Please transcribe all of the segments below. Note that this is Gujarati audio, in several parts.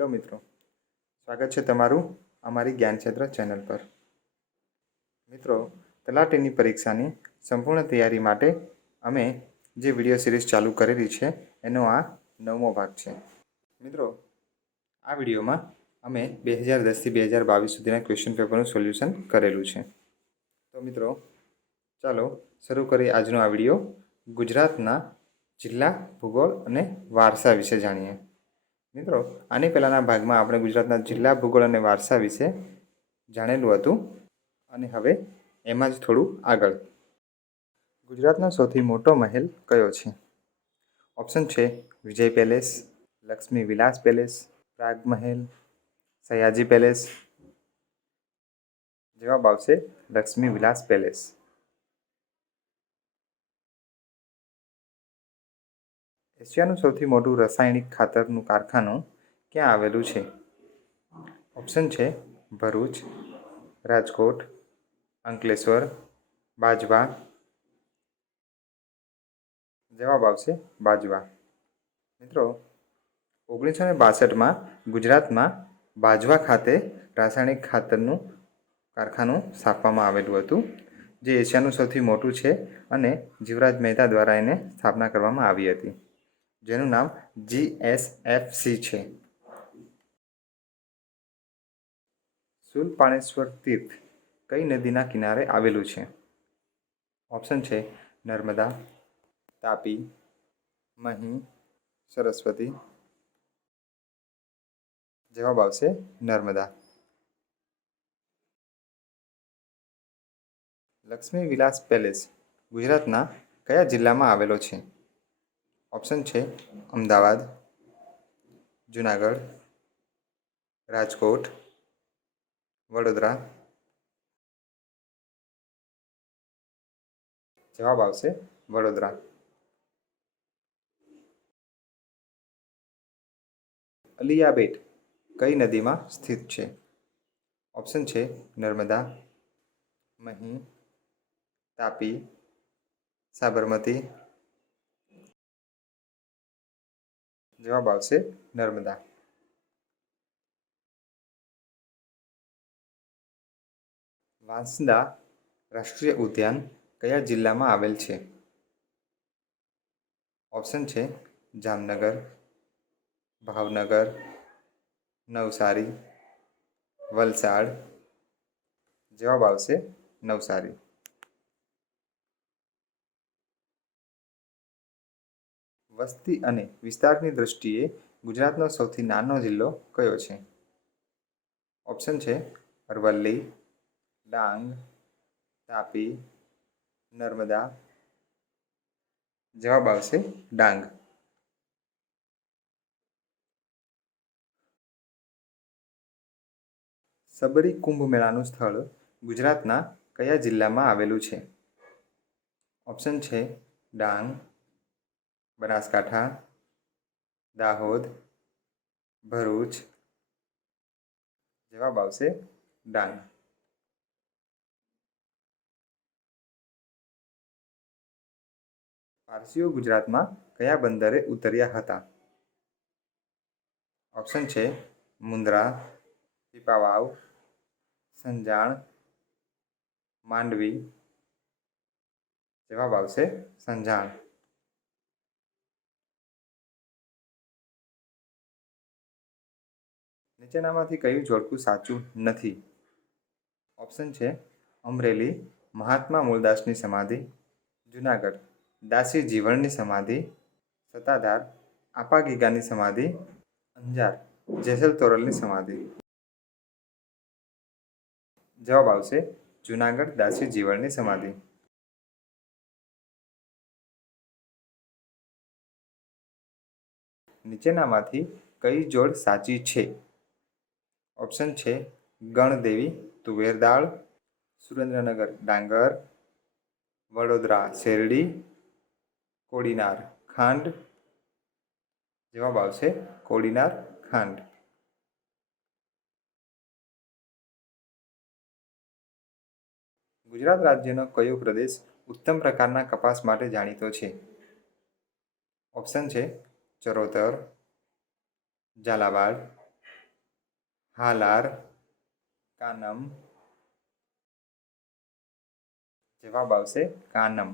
હેલો મિત્રો, સ્વાગત છે તમારું અમારી જ્ઞાન ક્ષેત્ર ચેનલ પર. મિત્રો, તલાટીની પરીક્ષાની સંપૂર્ણ તૈયારી માટે અમે જે વિડીયો સિરીઝ ચાલુ કરેલી છે એનો આ 9મો ભાગ છે. મિત્રો, આ વિડીયોમાં અમે 2010થી 2022 સુધીના ક્વેશ્ચન પેપરનું સોલ્યુશન કરેલું છે. તો મિત્રો, ચાલો શરૂ કરીએ આજનો આ વિડીયો. ગુજરાતના જિલ્લા, ભૂગોળ અને વારસા વિશે જાણીએ. મિત્રો, આની પહેલાંના ભાગમાં આપણે ગુજરાતના જિલ્લા, ભૂગોળ અને વારસા વિશે જાણેલું હતું અને હવે એમાં જ થોડું આગળ. ગુજરાતનો સૌથી મોટો મહેલ કયો છે? ઓપ્શન છે વિજય પેલેસ, લક્ષ્મી વિલાસ પેલેસ, પ્રાગ મહેલ, સયાજી પેલેસ. જવાબ આવશે લક્ષ્મી વિલાસ પેલેસ. એશિયાનું સૌથી મોટું રાસાયણિક ખાતરનું કારખાનું ક્યાં આવેલું છે? ઓપ્શન છે ભરૂચ, રાજકોટ, અંકલેશ્વર, બાજવા. જવાબ આવશે બાજવા. મિત્રો, 1962માં ગુજરાતમાં બાજવા ખાતે રાસાયણિક ખાતરનું કારખાનું સ્થાપવામાં આવેલું હતું, જે એશિયાનું સૌથી મોટું છે અને જીવરાજ મહેતા દ્વારા એને સ્થાપના કરવામાં આવી હતી, જેનું નામ GSFC છે. શૂલપાણેશ્વર તીર્થ કઈ નદીના કિનારે આવેલું છે? ઓપ્શન છે નર્મદા, તાપી, મહી, સરસ્વતી. જવાબ આવશે નર્મદા. લક્ષ્મી વિલાસ પેલેસ ગુજરાતના કયા જિલ્લામાં આવેલો છે? ઓપ્શન છે અમદાવાદ, જુનાગઢ, રાજકોટ, વડોદરા. જવાબ આવશે વડોદરા. અલિયા બેટ કઈ નદીમાં સ્થિત છે? ઓપ્શન છે નર્મદા, મહી, તાપી, સાબરમતી. જવાબ આવશે નર્મદા. વાંસદા રાષ્ટ્રીય ઉદ્યાન કયા જિલ્લામાં આવેલ છે? ઓપ્શન છે જામનગર, ભાવનગર, નવસારી, વલસાડ. જવાબ આવશે નવસારી. વસ્તી અને વિસ્તારની દૃષ્ટિએ ગુજરાતનો સૌથી નાનો જિલ્લો કયો છે? ઓપ્શન છે અરવલ્લી, ડાંગ, તાપી, નર્મદા. જવાબ આવશે ડાંગ. સબરી કુંભ મેળાનું સ્થળ ગુજરાતના કયા જિલ્લામાં આવેલું છે? ઓપ્શન છે ડાંગ, બનાસકાંઠા, દાહોદ, ભરૂચ. જવાબ આવશે ડાંગ. પારસીઓ ગુજરાતમાં કયા બંદરે ઉતર્યા હતા? ઓપ્શન છે મુન્દ્રા, પીપાવાવ, સંજાણ, માંડવી. જવાબ આવશે સંજાણ. નીચેનામાંથી કયું જોડકું સાચું નથી? ઓપ્શન છે અમરેલી મહાત્મા મૂળદાસની સમાધિ, જુનાગઢ દાસી જીવણની સમાધિ, સત્તાધાર આપા ગીગાની સમાધિ, અંજાર જેસલ તોરલની સમાધિ. જવાબ આવશે જુનાગઢ દાસી જીવણની સમાધિ. નીચેનામાંથી કઈ જોડ સાચી છે? ઓપ્શન છે ગણદેવી તુવેર દાળ, સુરેન્દ્રનગર ડાંગર, વડોદરા શેરડી, કોડીનાર ખાંડ. જવાબ આવશે કોડીનાર ખાંડ. ગુજરાત રાજ્યનો કયો પ્રદેશ ઉત્તમ પ્રકારના કપાસ માટે જાણીતો છે? ઓપ્શન છે ચરોતર, ઝાલાવાડ, હાલાર, કાનમ. જવાબ આવશે કાનમ.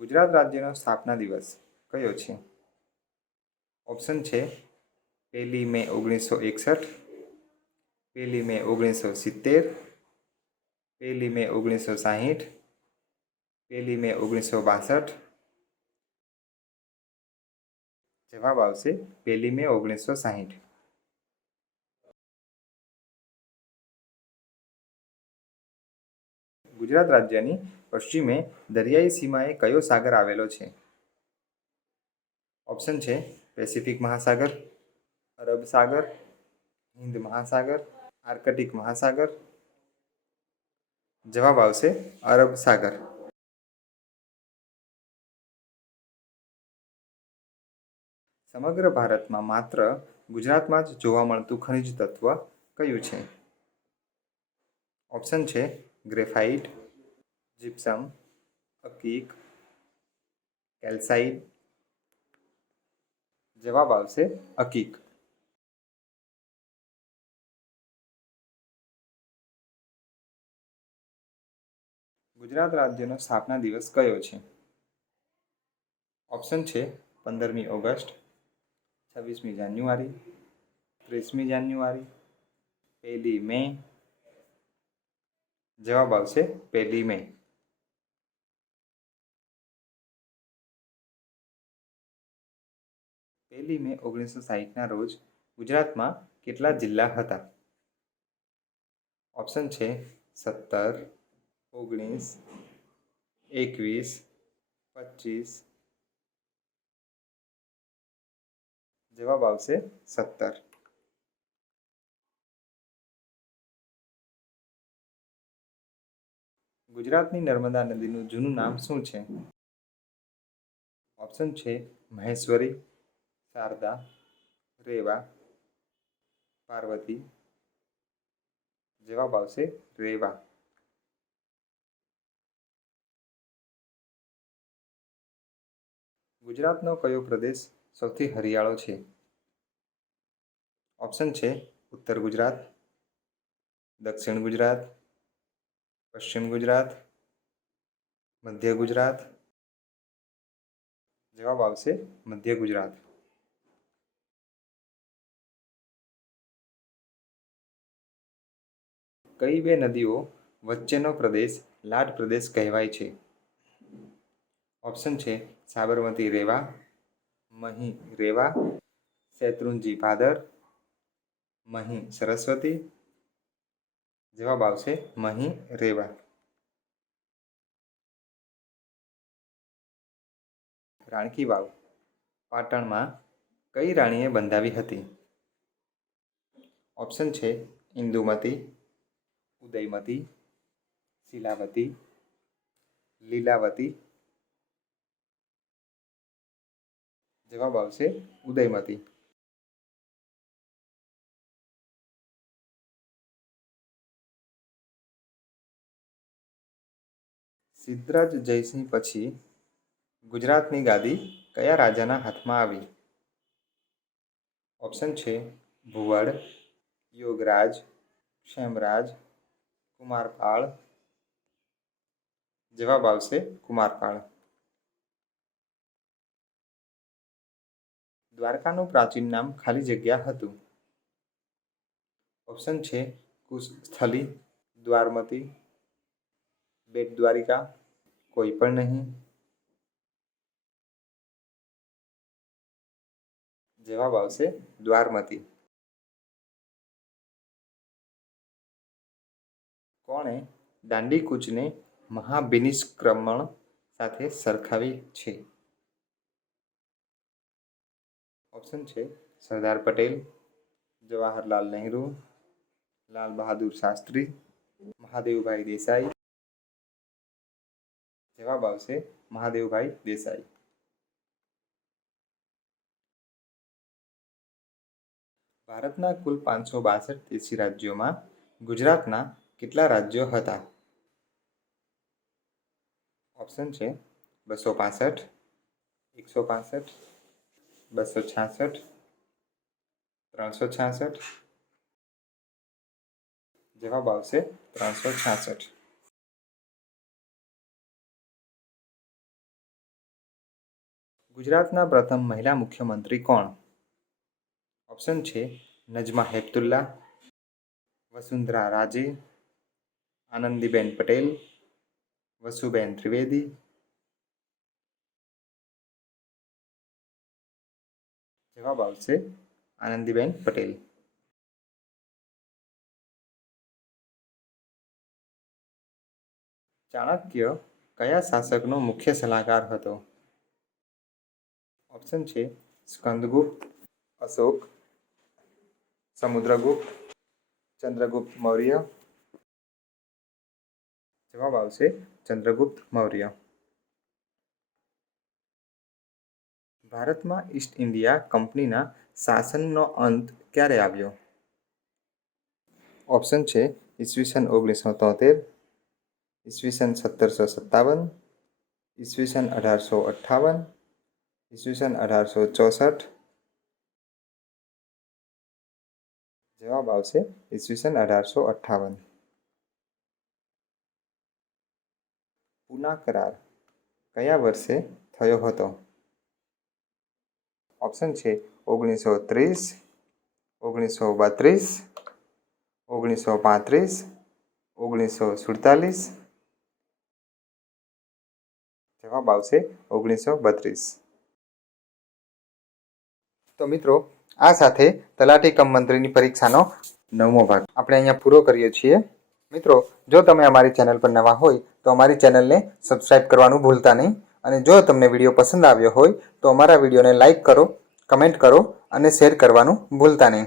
ગુજરાત રાજ્યનો સ્થાપના દિવસ કયો છે? ઓપ્શન છે 1 મે 1961, 1 મે 1970, 1 મે 1960, 1 મે 1962. જવાબ આવશે 1 મે 1960. ગુજરાત રાજ્યની પશ્ચિમે દરિયાઈ સીમાએ કયો સાગર આવેલો છે? ઓપ્શન છે પેસિફિક મહાસાગર, અરબ સાગર, હિન્દ મહાસાગર, આર્કટિક મહાસાગર. જવાબ આવશે અરબ સાગર. સમગ્ર ભારતમાં માત્ર ગુજરાતમાં જ જોવા મળતું ખનિજ તત્વ કયું છે? ઓપ્શન છે ગ્રેફાઇટ, જીપ્સમ, અકીક, કેલ્સાઇટ. જવાબ આવશે અકીક. ગુજરાત રાજ્યનો સ્થાપના દિવસ કયો છે? ઓપ્શન છે 15મી ઓગસ્ટ, 26મી જાન્યુઆરી, 30મી જાન્યુઆરી, 1 મે. જવાબ આવશે 1 મે. 1 મે 1960ના રોજ ગુજરાતમાં કેટલા જિલ્લા હતા? ઓપ્શન છે 17, 19, 21, 25. જવાબ આવશે 17. ગુજરાતની નર્મદા નદીનું જૂનું નામ શું છે? ઓપ્શન છે મહેશ્વરી, શારદા, રેવા, પાર્વતી. જવાબ આવશે રેવા. ગુજરાતનો કયો પ્રદેશ સૌથી હરિયાળો છે? ઓપ્શન છે ઉત્તર ગુજરાત, દક્ષિણ ગુજરાત, પશ્ચિમ ગુજરાત, મધ્ય ગુજરાત. જવાબ આવશે મધ્ય ગુજરાત. કઈ બે નદીઓ વચ્ચેનો પ્રદેશ લાટ પ્રદેશ કહેવાય છે? ઓપ્શન છે સાબરમતી રેવા, મહી રેવા, શેત્રુંજી ભાદર, મહી સરસ્વતી. જવાબ આવશે મહી રેવા. રાણકી વાવ પાટણમાં કઈ રાણીએ બંધાવી હતી? ઓપ્શન છે ઇન્દુમતી, ઉદયમતી, શીલાવતી, લીલાવતી. જવાબ આવશે ઉદયમતી. સિદ્ધરાજ જયસિંહ પછી ગુજરાતની ગાદી કયા રાજાના હાથમાં આવી? ઓપ્શન છે ભુવડ, યોગરાજ, ક્ષેમરાજ, કુમારપાળ. જવાબ આવશે કુમારપાળ. દ્વારકાનું પ્રાચીન નામ ખાલી જગ્યા હતું. ઓપ્શન છે કુશસ્થલી, દ્વારમતી, બેટ દ્વારિકા, કોઈ પણ નહીં. જવાબ આવશે દ્વારમતી. કોણે દાંડી કૂચને મહાબિનિષ્ક્રમણ સાથે સરખાવી છે? ઓપ્શન છે સરદાર પટેલ, જવાહરલાલ નહેરુ, લાલ બહાદુર શાસ્ત્રી, મહાદેવભાઈ દેસાઈ. જવાબ આવશે મહાદેવભાઈ દેસાઈ. ભારતના કુલ 562 દેશી રાજ્યોમાં ગુજરાતના કેટલા રાજ્યો હતા? ઓપ્શન છે 265, 165, 266, 366. જવાબ આવશે 366. ગુજરાતના પ્રથમ મહિલા મુખ્યમંત્રી કોણ? ઓપ્શન છે નજમા હેપતુલ્લા, વસુંધરા રાજે, આનંદીબેન પટેલ, વસુબેન ત્રિવેદી. જવાબ આવશે આનંદીબેન પટેલ. ચાણક્ય કયા શાસકનો મુખ્ય સલાહકાર હતો? ઓપ્શન છે સ્કંદગુપ્ત, અશોક, સમુદ્રગુપ્ત, ચંદ્રગુપ્ત મૌર્ય. જવાબ આવશે ચંદ્રગુપ્ત મૌર્ય. ભારતમાં ઈસ્ટ ઇન્ડિયા કંપનીના શાસનનો અંત ક્યારે આવ્યો? ઓપ્શન છે ઈસવીસન 1973, ઈસવીસન 1757, ઈસવીસન 1858, ઈસવીસન 1864. જવાબ આવશે ઈસવીસન 1858. પૂના કરાર કયા વર્ષે થયો હતો? ઓપ્શન છે 1930, 1932, 1935, 1947. જવાબ આવશે 1932. તો મિત્રો, આ સાથે તલાટી કમ મંત્રીની પરીક્ષાનો 9મો ભાગ આપણે અહીંયા પૂરો કરીએ છીએ. મિત્રો, જો તમે અમારી ચેનલ પર નવા હોય તો અમારી ચેનલને સબસ્ક્રાઇબ કરવાનું ભૂલતા નહીં. અને જો તમને વિડીયો પસંદ આવ્યો હોય તો અમારા વિડીયોને લાઇક કરો, કમેન્ટ કરો અને શેર કરવાનું ભૂલતા નહીં.